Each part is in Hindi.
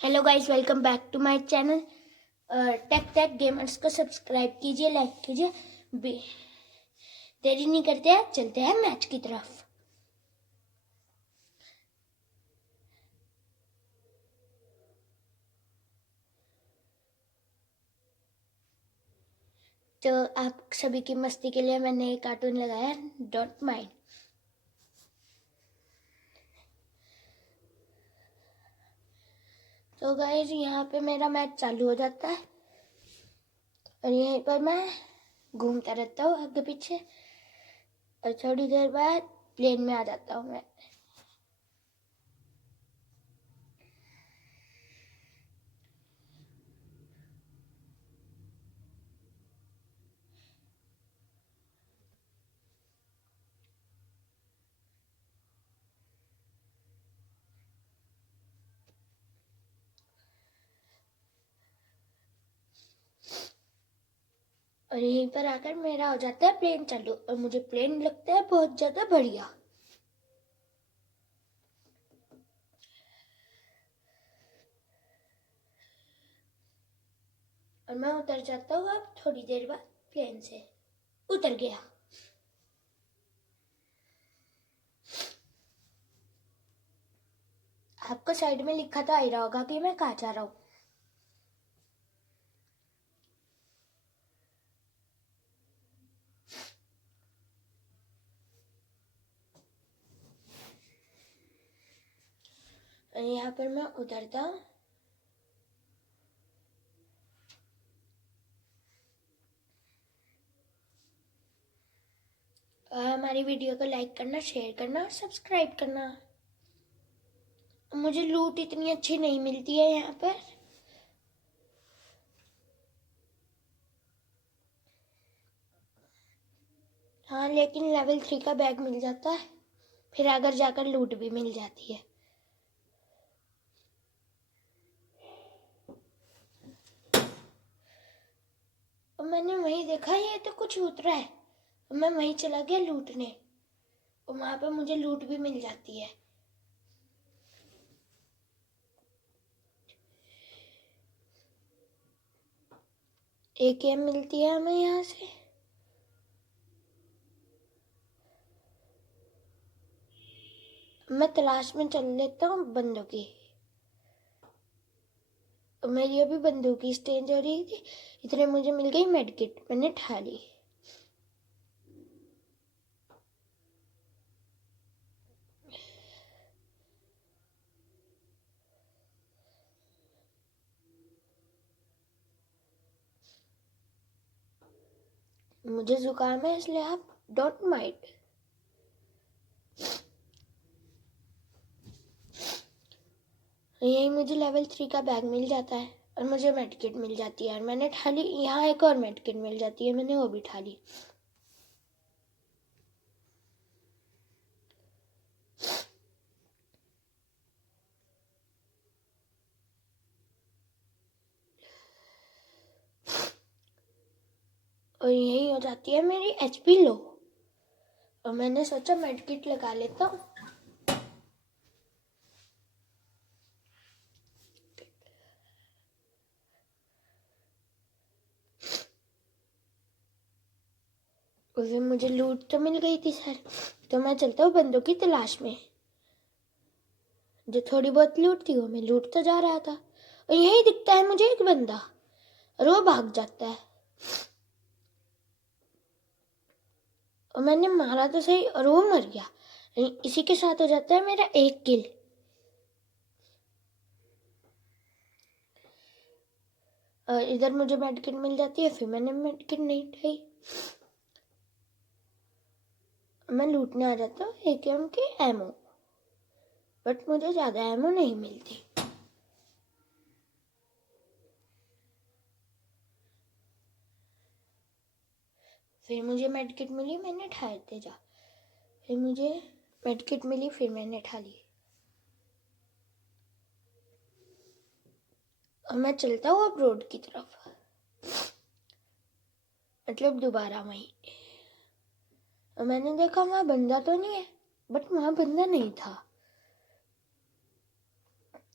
Hello guys, welcome back to my channel tech tech gamers को सब्सक्राइब कीजिए, लाइक कीजिए। देरी नहीं करते हैं, चलते हैं मैच की तरफ। तो आप सभी की मस्ती के लिए मैंने एक कार्टून लगाया, डोंट माइंड। तो गाइस यहाँ पे मेरा मैच चालू हो जाता है और यहीं पर मैं घूमता रहता हूँ आगे पीछे, और थोड़ी देर बाद प्लेन में आ जाता हूँ मैं। और यहीं पर आकर मेरा हो जाता है प्लेन चालू, और मुझे प्लेन लगता है बहुत ज़्यादा बढ़िया। और मैं उतर जाता हूँ अब थोड़ी देर बाद प्लेन से। उतर गया। आपको साइड में लिखा तो आ ही रहा होगा कि मैं कहाँ जा रहा हूँ। यहाँ पर मैं उतरता हूँ। हमारी वीडियो को लाइक करना, शेयर करना और सब्सक्राइब करना। मुझे लूट इतनी अच्छी नहीं मिलती है यहाँ पर। हाँ, लेकिन लेवल 3 का बैग मिल जाता है, फिर अगर जाकर लूट भी मिल जाती है। और मैंने वहीं देखा ये तो कुछ उतरा है, और मैं वहीं चला गया लूटने, और वहाँ पर मुझे लूट भी मिल जाती है। AKM मिलती है हमें यहाँ से। मैं तलाश में चल लेता हूँ बंदों की। मेरी अभी बंदूक की स्टेंज हो रही थी, इतने मुझे मिल गई मेडकिट, मैंने ठा ली। मुझे जुकाम है इसलिए आप डोंट माइंड। यही मुझे लेवल 3 का बैग मिल जाता है और मुझे मेडकिट मिल जाती है, और मैंने ठा ली। यहाँ एक और मेडकिट मिल जाती है, मैंने वो भी ठा ली। और यही हो जाती है मेरी HP लो, और मैंने सोचा मेडकिट लगा लेता हूँ। उस दिन मुझे लूट तो मिल गई थी सर, तो मैं चलता हूँ बंदों की तलाश में। जो थोड़ी बहुत लूट थी वो मैं लूटता जा रहा था, और यही दिखता है मुझे एक बंदा, और वो भाग जाता है, और मैंने मारा तो सही और वो मर गया। इसी के साथ हो जाता है मेरा 1 किल। और इधर मुझे मेडकिट मिल जाती है, फिर मैंने मेडकिट नहीं उठाई, मैं लूटने आ जाता हूँ AKM के एमो, बट मुझे ज़्यादा एमो नहीं मिलती। फिर मुझे मेडकिट मिली, मैंने ठहरते जा। फिर मुझे मेडकिट मिली, फिर मैंने ठा ली, और मैं चलता हूँ अब रोड की तरफ, मतलब दोबारा वहीं। और मैंने देखा वहाँ बंदा तो नहीं है, बट वहाँ बंदा नहीं था।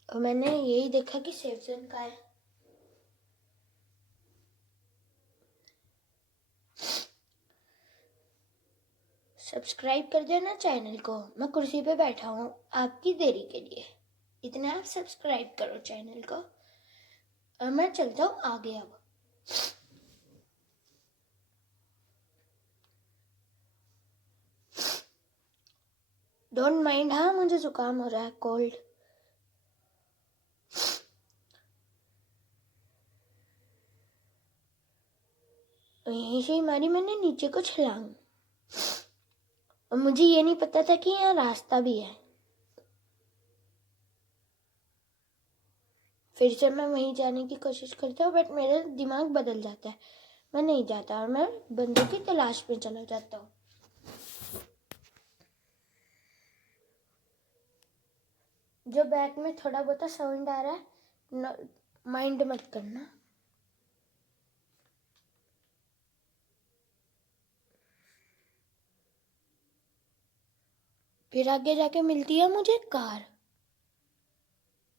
और मैंने यही देखा कि सेफ जोन का है। सब्सक्राइब कर देना चैनल को। मैं कुर्सी पे बैठा हूँ आपकी देरी के लिए, इतना आप सब्सक्राइब करो चैनल को। और मैं चलता हूँ आगे। अब डोंट माइंड। हाँ, मुझे जुकाम हो रहा है, कोल्ड। यहीं से ही मारी मैंने नीचे को छलांग। और मुझे ये नहीं पता था कि यहाँ रास्ता भी है। फिर से मैं वहीं जाने की कोशिश करता हूँ, बट मेरा दिमाग बदल जाता है। मैं नहीं जाता और मैं बंदों की तलाश में चला जाता हूँ। जो बैग में थोड़ा बहुत साउंड आ रहा है, माइंड मत करना। फिर आगे जाके मिलती है मुझे कार।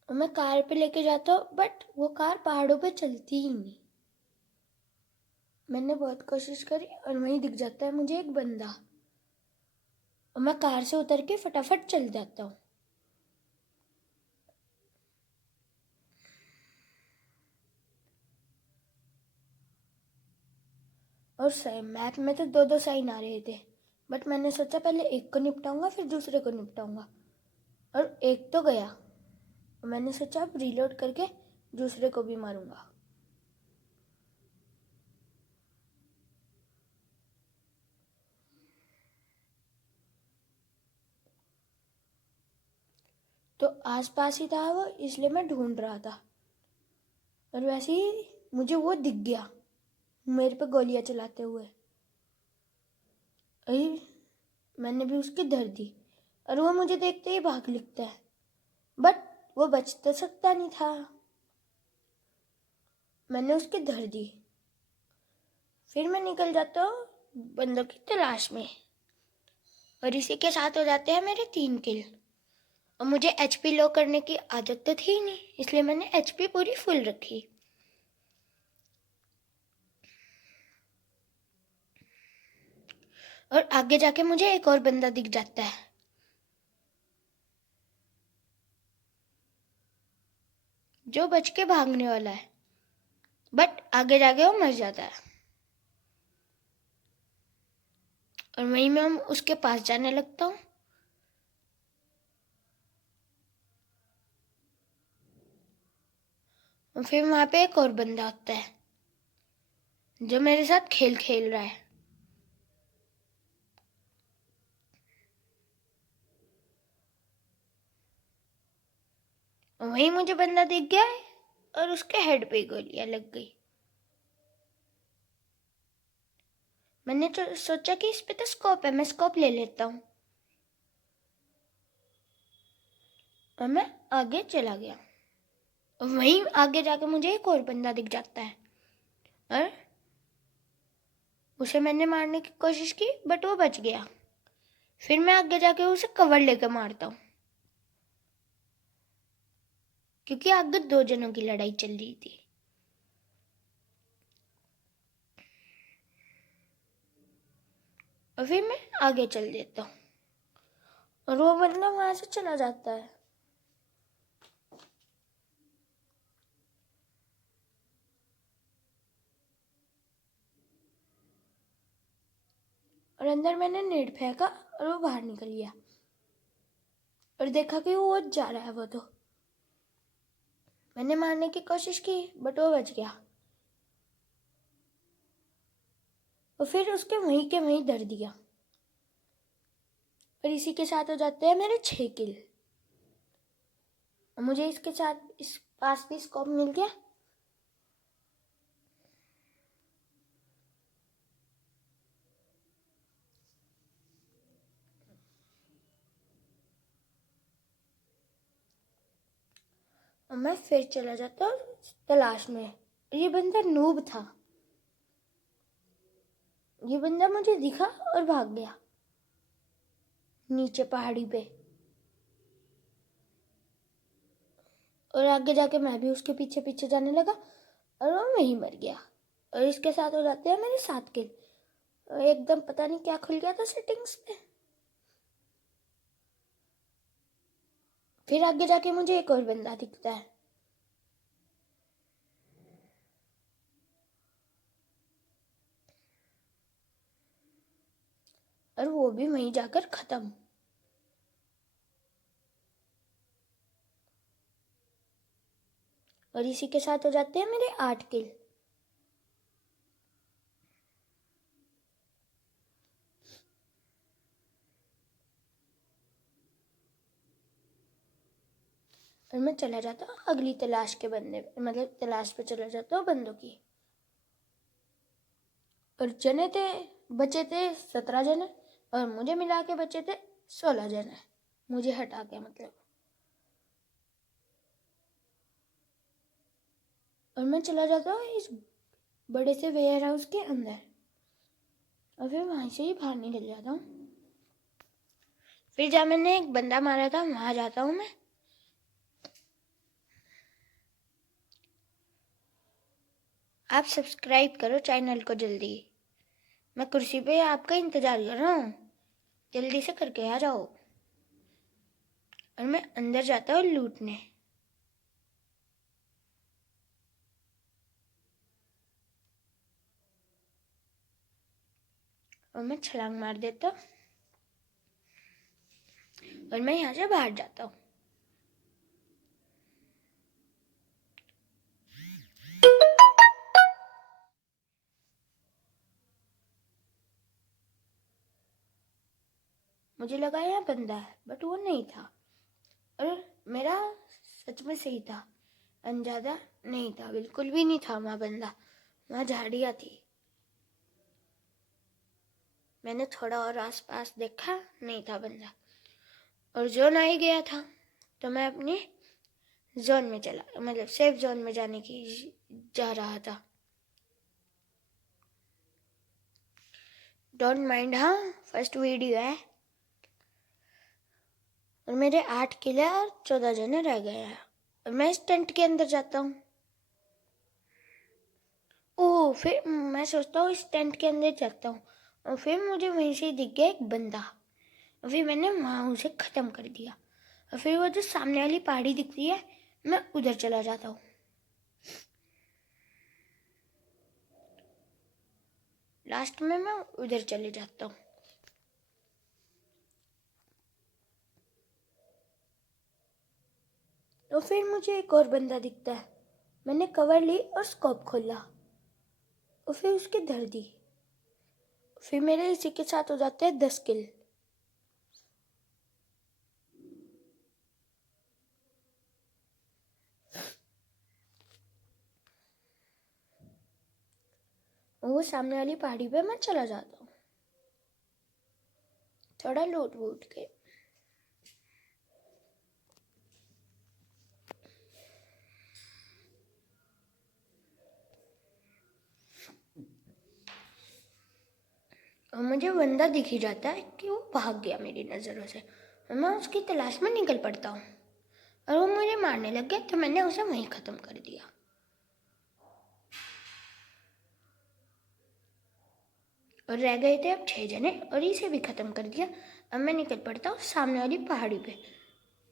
और मैं कार पे लेके जाता हूँ, बट वो कार पहाड़ों पे चलती ही नहीं। मैंने बहुत कोशिश करी और वहीं दिख जाता है मुझे एक बंदा। और मैं कार से उतर के फटाफट चल जाता हूँ। और मैप में तो दो दो साइन आ रहे थे, बट मैंने सोचा पहले एक को निपटाऊंगा फिर दूसरे को निपटाऊंगा। और एक तो गया। और मैंने सोचा अब रीलोड करके दूसरे को भी मारूंगा। तो आसपास ही था वो, इसलिए मैं ढूंढ रहा था। और वैसे ही मुझे वो दिख गया, मेरे पे गोलियां चलाते हुए। अरे, मैंने भी उसकी धर दी और वो मुझे देखते ही भाग लिखता है, बट वो बच तो सकता नहीं था। मैंने उसकी धर दी। फिर मैं निकल जाता हूँ बंदों की तलाश में। और इसी के साथ हो जाते हैं मेरे 3 किल। और मुझे एचपी लो करने की आदत तो थी नहीं, इसलिए मैंने एचपी पूरी फुल रखी। और आगे जाके मुझे एक और बंदा दिख जाता है, जो बच के भागने वाला है, बट आगे जाके वो मर जाता है। और वहीं मैं उसके पास जाने लगता हूँ। और फिर वहां पे एक और बंदा होता है जो मेरे साथ खेल खेल रहा है। और वहीं मुझे बंदा दिख गया है और उसके हेड पे गोलियां लग गई। मैंने तो सोचा कि इस पे तो स्कोप है, मैं स्कोप ले लेता हूँ। और मैं आगे चला गया। और वहीं आगे जाके मुझे एक और बंदा दिख जाता है। और उसे मैंने मारने की कोशिश की, बट वो बच गया। फिर मैं आगे जाके उसे कवर लेकर मारता हूँ, क्योंकि आगे 2 जनों की लड़ाई चल रही थी। और फिर मैं आगे चल देता हूँ और वो बंदा वहां से चला जाता है। और अंदर मैंने नेट फेंका और वो बाहर निकल गया। और देखा कि वो जा रहा है। वो तो मैंने मारने की कोशिश की, बट वो बच गया। और फिर उसके वहीं के वहीं धर दिया। और इसी के साथ हो जाते हैं मेरे 6 किल। और मुझे इसके साथ इस पास भी स्कोप मिल गया। और मैं फिर चला जाता हूँ तलाश में। ये बंदा नूब था। ये बंदा मुझे दिखा और भाग गया नीचे पहाड़ी पे। और आगे जाके मैं भी उसके पीछे पीछे जाने लगा और वो वहीं मर गया। और इसके साथ हो जाते हैं मेरे 7 किल। और एकदम पता नहीं क्या खुल गया था सेटिंग्स पे। फिर आगे जाके मुझे एक और बंदा दिखता है, और वो भी वहीं जाकर खत्म। और इसी के साथ हो जाते हैं मेरे 8 किल। और मैं चला जाता हूँ अगली तलाश के बंदे, मतलब तलाश पे चला जाता हूँ बंदों की। और जने थे, बचे थे 17 जने, और मुझे मिला के बचे थे 16 जने, मुझे हटा के मतलब। और मैं चला जाता हूँ इस बड़े से वेयर हाउस के अंदर, और फिर वहाँ से ही बाहर निकल जाता हूँ। फिर जहाँ मैंने एक बंदा मारा था वहाँ जाता हूँ मैं। आप सब्सक्राइब करो चैनल को जल्दी, मैं कुर्सी पे आपका इंतज़ार कर रहा हूँ, जल्दी से करके आ जाओ। और मैं अंदर जाता हूँ लूटने। और मैं छलांग मार देता हूँ और मैं यहाँ से बाहर जाता हूँ। मुझे लगा यहाँ बंदा है, बट वो नहीं था। और मेरा सच में सही था, अंदाजा नहीं था, बिल्कुल भी नहीं था वहाँ बंदा, वहाँ झाड़ियाँ थी। मैंने थोड़ा और आसपास देखा, नहीं था बंदा। और जोन आ ही गया था, तो मैं अपने जोन में चला, मतलब सेफ जोन में जाने की जा रहा था। डोंट माइंड, हाँ फर्स्ट वीडियो है। और मेरे 8 किले और 14 जने रह गए हैं। और मैं इस टेंट के अंदर जाता हूँ। ओह, फिर मैं सोचता हूँ इस टेंट के अंदर जाता हूँ, और फिर मुझे वहीं से दिख गया एक बंदा। और फिर मैंने वहाँ उसे ख़त्म कर दिया। और फिर वो जो सामने वाली पहाड़ी दिखती है, मैं उधर चला जाता हूँ। लास्ट में मैं उधर चले जाता हूँ। तो फिर मुझे एक और बंदा दिखता है। मैंने कवर ली और स्कोप खोला, और फिर उसकी धर दी। फिर मेरे इसी के साथ हो जाते हैं 10 किल। वो सामने वाली पहाड़ी पे मैं चला जाता हूँ, थोड़ा लूट वूट के। और मुझे बंदा दिख ही जाता है कि वो भाग गया मेरी नज़रों से, और मैं उसकी तलाश में निकल पड़ता हूँ। और वो मुझे मारने लग गया, तो मैंने उसे वहीं ख़त्म कर दिया। और रह गए थे अब 6 जने, और इसे भी ख़त्म कर दिया। अब मैं निकल पड़ता हूँ सामने वाली पहाड़ी पे,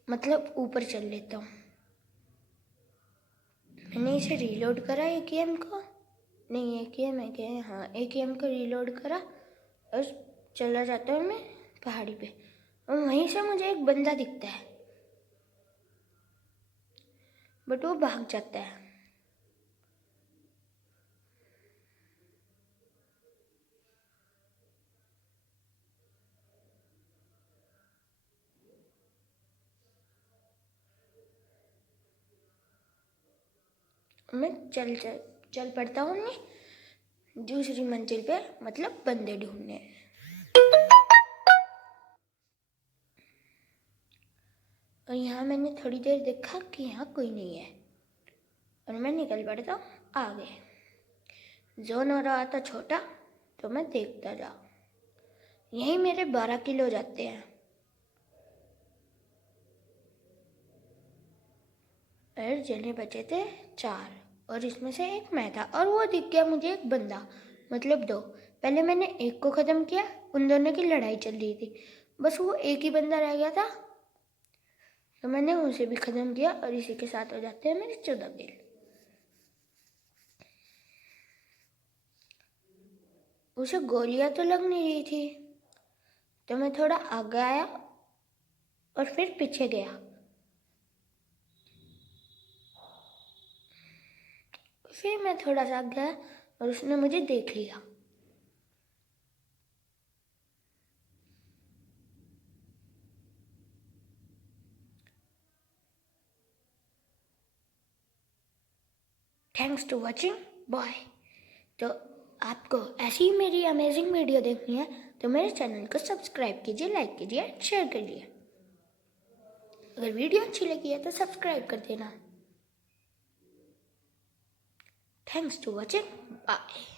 मतलब ऊपर चल लेता हूँ। मैंने इसे रीलोड करा AKM को, नहीं AKM है क्या, हाँ AKM को रीलोड करा, और चला जाता हूँ मैं पहाड़ी पे। और वहीं से मुझे एक बंदा दिखता है, बट वो भाग जाता है। मैं चल पड़ता हूँ मैं दूसरी मंजिल पे, मतलब बंदे ढूंढने। और यहाँ मैंने थोड़ी देर देखा कि यहाँ कोई नहीं है, और मैं निकल पड़ता हूँ आगे। जोन हो रहा था छोटा, तो मैं देखता जा। यहीं मेरे 12 किल हो जाते हैं। और जने बचे थे 4 और इसमें से एक मैं था और वो दिख गया मुझे एक बंदा, मतलब 2। पहले मैंने एक को ख़त्म किया, उन दोनों की लड़ाई चल रही थी, बस वो एक ही बंदा रह गया था तो मैंने उसे भी ख़त्म किया और इसी के साथ हो जाते हैं मेरे 14 किल। उसे गोलियां तो लग नहीं रही थी तो मैं थोड़ा आगे आया और फिर पीछे गया। फिर मैं थोड़ा सा आगे गया और उसने मुझे देख लिया। Thanks to watching, bye. तो आपको ऐसी ही मेरी अमेजिंग वीडियो देखनी है तो मेरे चैनल को सब्सक्राइब कीजिए, लाइक कीजिए, शेयर कीजिए। अगर वीडियो अच्छी लगी है तो सब्सक्राइब कर देना। Thanks to watching, bye.